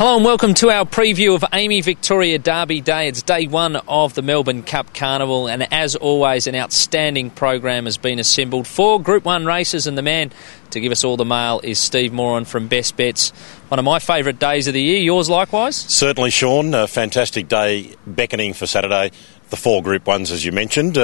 Hello and welcome to our preview of AAMI Victoria Derby Day. It's day one of the Melbourne Cup Carnival, and as always an outstanding program has been assembled. 4 Group 1 races, and the man to give us all the mail is Steve Moran from Best Bets. One of my favourite days of the year, yours likewise? Certainly, Sean. A fantastic day beckoning for Saturday. The 4 Group 1s, as you mentioned.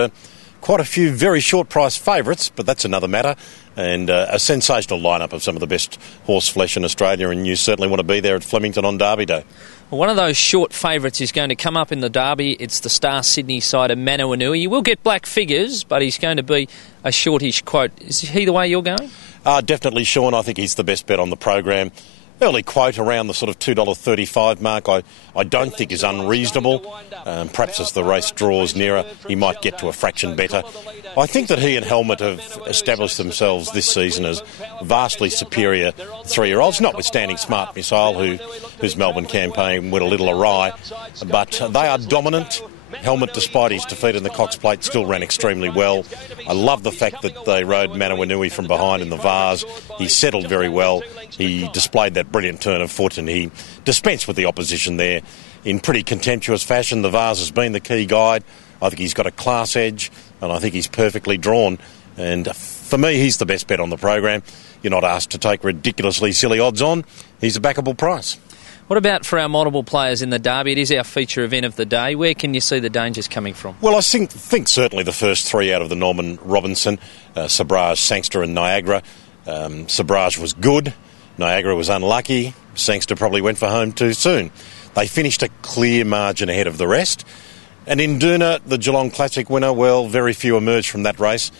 Quite a few very short price favourites, but that's another matter. And a sensational lineup of some of the best horse flesh in Australia, and you certainly want to be there at Flemington on Derby Day. Well, one of those short favourites is going to come up in the Derby. It's the Star Sydney side of Manawanui. He will get black figures, but he's going to be a shortish quote. Is he the way you're going? Definitely, Sean. I think he's the best bet on the program. Early quote around the sort of $2.35 mark I don't think is unreasonable. Perhaps as the race draws nearer, he might get to a fraction better. I think that he and Helmet have established themselves this season as vastly superior 3-year-olds, notwithstanding Smart Missile, whose Melbourne campaign went a little awry. But they are dominant. Helmet, despite his defeat in the Cox Plate, still ran extremely well. I love the fact that they rode Manawanui from behind in the Vase. He settled very well. He displayed that brilliant turn of foot, and he dispensed with the opposition there in pretty contemptuous fashion. The Vase has been the key guide. I think he's got a class edge, and I think he's perfectly drawn. And for me, he's the best bet on the program. You're not asked to take ridiculously silly odds on. He's a backable price. What about for our multiple players in the Derby? It is our feature event of the day. Where can you see the dangers coming from? Well, I think certainly the first 3 out of the Norman Robinson, Sabrage, Sangster and Niagara. Sabrage was good. Niagara was unlucky. Sangster probably went for home too soon. They finished a clear margin ahead of the rest. And in Doona, the Geelong Classic winner, well, very few emerged from that race.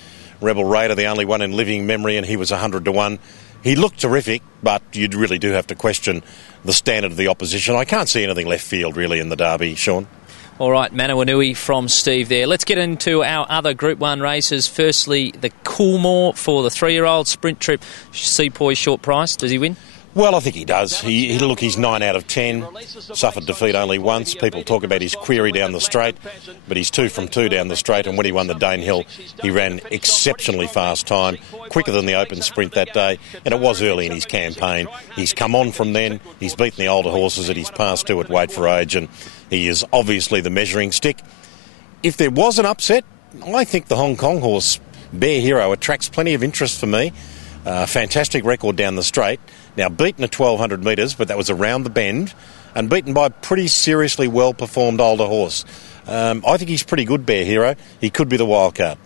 Rebel Raider, the only one in living memory, and he was 100-1. He looked terrific, but you really do have to question the standard of the opposition. I can't see anything left field, really, in the Derby, Sean. All right, Manawanui from Steve there. Let's get into our other Group 1 races. Firstly, the Coolmore for the 3-year-old Sprint Trip. Sepoy short price. Does he win? Well, I think he does. He's 9 out of 10. Suffered defeat only once. People talk about his query down the straight, but he's 2 from 2 down the straight. And when he won the Danehill, he ran exceptionally fast time, quicker than the open sprint that day. And it was early in his campaign. He's come on from then. He's beaten the older horses that he's passed to at weight for age, and he is obviously the measuring stick. If there was an upset, I think the Hong Kong horse Bear Hero attracts plenty of interest for me. Fantastic record down the straight. Now, beaten at 1,200 metres, but that was around the bend, and beaten by a pretty seriously well-performed older horse. I think he's pretty good, Bear Hero. He could be the wild card.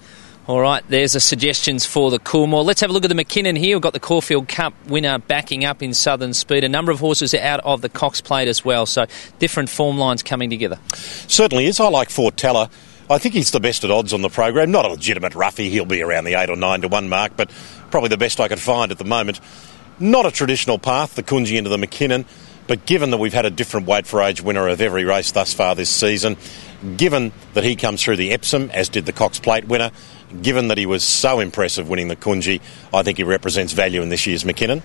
All right, there's the suggestions for the Coolmore. Let's have a look at the McKinnon here. We've got the Caulfield Cup winner backing up in Southern Speed. A number of horses are out of the Cox Plate as well, so different form lines coming together. Certainly is. I like Fort Teller. I think he's the best at odds on the program. Not a legitimate roughie. He'll be around the 8 or 9 to 1 mark, but probably the best I could find at the moment. Not a traditional path, the Kunji into the McKinnon, but given that we've had a different weight for age winner of every race thus far this season, given that he comes through the Epsom, as did the Cox Plate winner, given that he was so impressive winning the Kunji, I think he represents value in this year's McKinnon.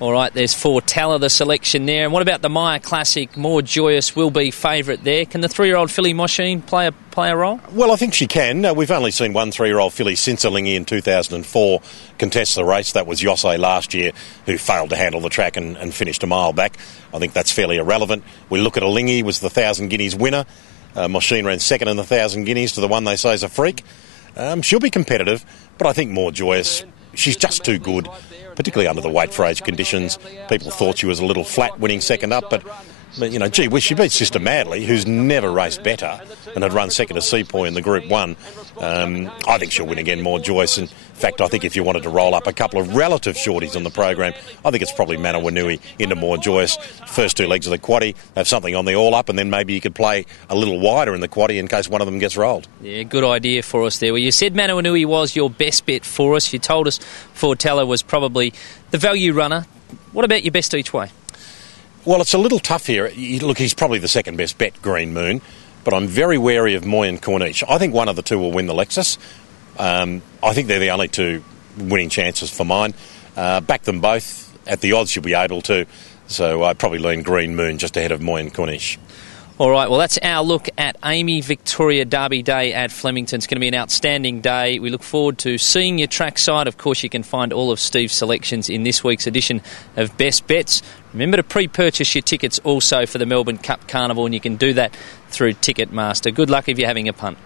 All right, there's Fort Teller, the selection there. And what about the Maya Classic? More Joyous will be favourite there. Can the 3-year-old filly Mosheen play a role? Well, I think she can. We've only seen one 3-year-old filly since Alingi in 2004 contest the race. That was Yossé last year, who failed to handle the track and finished a mile back. I think that's fairly irrelevant. We look at Alingi, was the 1,000 guineas winner. Mosheen ran second in the 1,000 guineas to the one they say is a freak. She'll be competitive, but I think More Joyous, she's just too good, particularly under the weight for age conditions. People thought she was a little flat winning second up, but you know, gee whiz, she beat Sister Madley, who's never raced better and had run second to Sepoy in the Group 1. I think she'll win again, More Joyous. In fact, I think if you wanted to roll up a couple of relative shorties on the program, I think it's probably Manawanui into More Joyous. First 2 legs of the quaddie, have something on the all-up, and then maybe you could play a little wider in the quaddie in case one of them gets rolled. Yeah, good idea for us there. Well, you said Manawanui was your best bet for us. You told us Fortella was probably the value runner. What about your best each way? Well, it's a little tough here. Look, he's probably the second best bet, Green Moon, but I'm very wary of Moy and Corniche. I think one of the two will win the Lexus. I think they're the only 2 winning chances for mine. Back them both at the odds you'll be able to, so I'd probably lean Green Moon just ahead of Moy and Corniche. All right, well, that's our look at AAMI Victoria Derby Day at Flemington. It's going to be an outstanding day. We look forward to seeing your trackside. Of course, you can find all of Steve's selections in this week's edition of Best Bets. Remember to pre-purchase your tickets also for the Melbourne Cup Carnival, and you can do that through Ticketmaster. Good luck if you're having a punt.